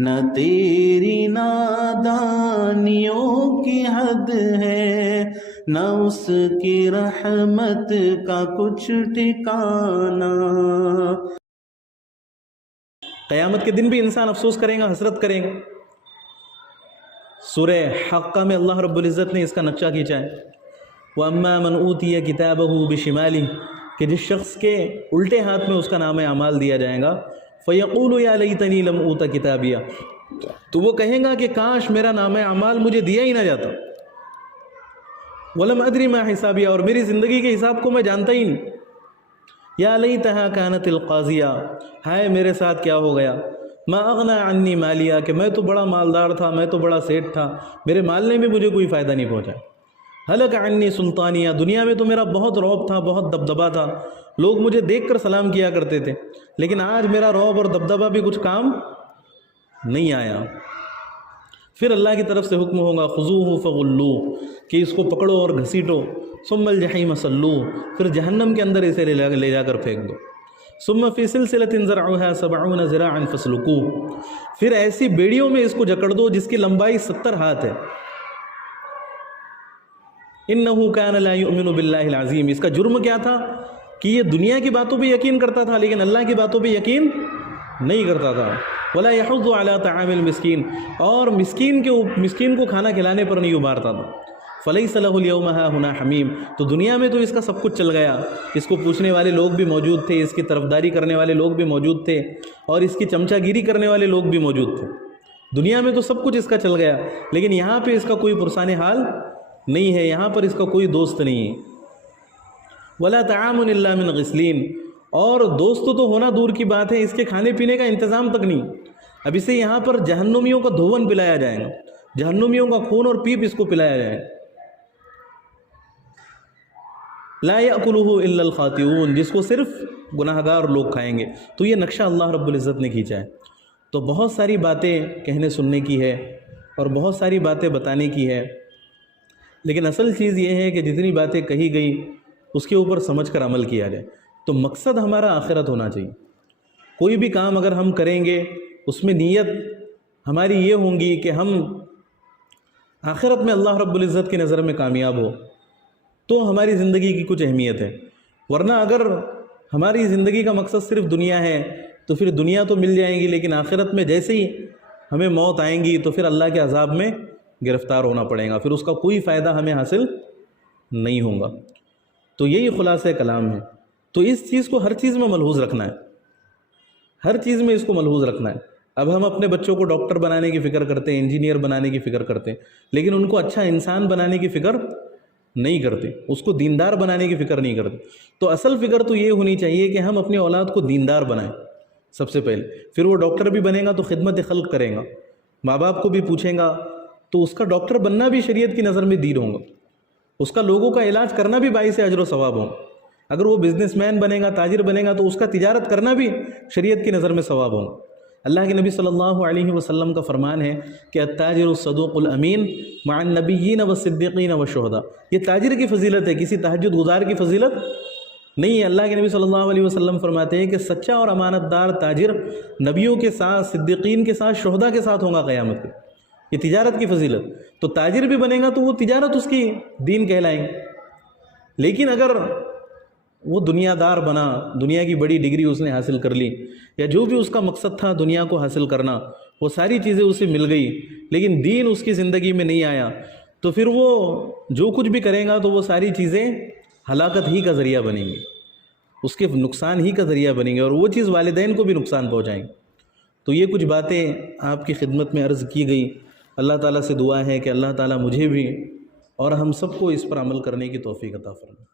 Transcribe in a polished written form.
نہ تیری نادانیوں کی حد ہے، نہ اس کی رحمت کا کچھ ٹھکانہ۔ قیامت کے دن بھی انسان افسوس کرے گا، حسرت کرے گا۔ سورہ حقہ میں اللہ رب العزت نے اس کا نقشہ کھینچا ہے، وَأَمَّا مَنْ أُوتِيَ كِتَابَهُ بِشِمَالِهِ، کہ جس شخص کے الٹے ہاتھ میں اس کا نام اعمال دیا جائے گا، فَيَقُولُ يَا لَيْتَنِي لَمْ أُوتَ كِتَابِيَهْ، تو وہ کہے گا کہ کاش میرا نام اعمال مجھے دیا ہی نہ جاتا، وَلَمْ أَدْرِ مَا حِسَابِيَهْ، اور میری زندگی کے حساب کو میں جانتا ہی نہیں، یا لیتہا کانت القاضیہ، ہائے میرے ساتھ کیا ہو گیا، ما اغنی عنی مالیہ، کہ میں تو بڑا مالدار تھا، میں تو بڑا سیٹ تھا، میرے مال نے بھی مجھے کوئی فائدہ نہیں پہنچا، ہلک عنی سلطانیہ، دنیا میں تو میرا بہت رعب تھا، بہت دبدبہ تھا، لوگ مجھے دیکھ کر سلام کیا کرتے تھے، لیکن آج میرا رعب اور دبدبہ بھی کچھ کام نہیں آیا۔ پھر اللہ کی طرف سے حکم ہوگا خذوہ فغلوہ، کہ اس کو پکڑو اور گھسیٹو، ثم الجحیم صلوہ، پھر جہنم کے اندر اسے لے جا کر پھینک دو، ثم فی سلسلۃ ذرعها 70 ذراعا فاسلکوہ، پھر ایسی بیڑیوں میں اس کو جکڑ دو جس کی لمبائی 70 ہاتھ ہے، انہ کان لا یؤمن باللہ العظیم، اس کا جرم کیا تھا کہ یہ دنیا کی باتوں پہ یقین کرتا تھا لیکن اللہ کی باتوں پہ یقین نہیں کرتا تھا، ولا یحض علی طعام المسکین، اور مسکین کو کھانا کھلانے پر نہیں ابھارتا تھا، فلیس لہ اليوم ہاہنا حمیم، تو دنیا میں تو اس کا سب کچھ چل گیا، اس کو پوچھنے والے لوگ بھی موجود تھے، اس کی طرفداری کرنے والے لوگ بھی موجود تھے، اور اس کی چمچہ گیری کرنے والے لوگ بھی موجود تھے، دنیا میں تو سب کچھ اس کا چل گیا، لیکن یہاں پہ اس کا کوئی پرسان حال نہیں ہے، یہاں پر اس کا کوئی دوست نہیں ہے، ولا طعام الا من غسلین، اور دوست تو ہونا دور کی بات ہے، اس کے کھانے پینے کا انتظام تک نہیں، اب اسے یہاں پر جہنمیوں کا دھون پلایا جائے گا، جہنمیوں کا خون اور پیپ اس کو پلایا جائے گا، لا یأکلہ الا الخاطئون، جس کو صرف گناہگار لوگ کھائیں گے۔ تو یہ نقشہ اللہ رب العزت نے کھینچا ہے۔ تو بہت ساری باتیں کہنے سننے کی ہے اور بہت ساری باتیں بتانے کی ہے، لیکن اصل چیز یہ ہے کہ جتنی باتیں کہی گئی اس کے اوپر سمجھ کر عمل کیا جائے۔ تو مقصد ہمارا آخرت ہونا چاہیے، کوئی بھی کام اگر ہم کریں گے اس میں نیت ہماری یہ ہوں گی کہ ہم آخرت میں اللہ رب العزت کی نظر میں کامیاب ہو، تو ہماری زندگی کی کچھ اہمیت ہے، ورنہ اگر ہماری زندگی کا مقصد صرف دنیا ہے تو پھر دنیا تو مل جائیں گی، لیکن آخرت میں جیسے ہی ہمیں موت آئیں گی تو پھر اللہ کے عذاب میں گرفتار ہونا پڑے گا، پھر اس کا کوئی فائدہ ہمیں حاصل نہیں ہوگا۔ تو یہی خلاصہ کلام ہے۔ تو اس چیز کو ہر چیز میں ملحوظ رکھنا ہے، ہر چیز میں اس کو ملحوظ رکھنا ہے۔ اب ہم اپنے بچوں کو ڈاکٹر بنانے کی فکر کرتے ہیں، انجینئر بنانے کی فکر کرتے ہیں، لیکن ان کو اچھا انسان بنانے کی فکر نہیں کرتے، اس کو دیندار بنانے کی فکر نہیں کرتے۔ تو اصل فکر تو یہ ہونی چاہیے کہ ہم اپنے اولاد کو دیندار بنائیں سب سے پہلے، پھر وہ ڈاکٹر بھی بنے گا تو خدمت خلق کرے گا، ماں باپ کو بھی پوچھیں گا، تو اس کا ڈاکٹر بننا بھی شریعت کی نظر میں دین ہوگا، اس کا لوگوں کا علاج کرنا بھی باعث اجر و ثواب ہوگا۔ اگر وہ بزنس مین بنے گا، تاجر بنے گا، تو اس کا تجارت کرنا بھی شریعت کی نظر میں ثواب ہوگا۔ اللہ کے نبی صلی اللہ علیہ وسلم کا فرمان ہے کہ التاجر الصدوق الامین مع النبیین والصدیقین والشہداء، یہ تاجر کی فضیلت ہے، کسی تہجد گزار کی فضیلت نہیں ہے۔ اللہ کے نبی صلی اللہ علیہ وسلم فرماتے ہیں کہ سچا اور امانت دار تاجر نبیوں کے ساتھ، صدیقین کے ساتھ، شہداء کے ساتھ ہوگا قیامت میں، یہ تجارت کی فضیلت۔ تو تاجر بھی بنے گا تو وہ تجارت اس کی دین کہلائیں گے، لیکن اگر وہ دنیا دار بنا، دنیا کی بڑی ڈگری اس نے حاصل کر لی، یا جو بھی اس کا مقصد تھا دنیا کو حاصل کرنا، وہ ساری چیزیں اسے مل گئی، لیکن دین اس کی زندگی میں نہیں آیا، تو پھر وہ جو کچھ بھی کرے گا تو وہ ساری چیزیں ہلاکت ہی کا ذریعہ بنیں گی، اس کے نقصان ہی کا ذریعہ بنیں گے، اور وہ چیز والدین کو بھی نقصان پہنچائیں گے۔ تو یہ کچھ باتیں آپ کی خدمت میں عرض کی گئی۔ اللہ تعالیٰ سے دعا ہے کہ اللہ تعالیٰ مجھے بھی اور ہم سب کو اس پر عمل کرنے کی توفیق عطا فرمائے۔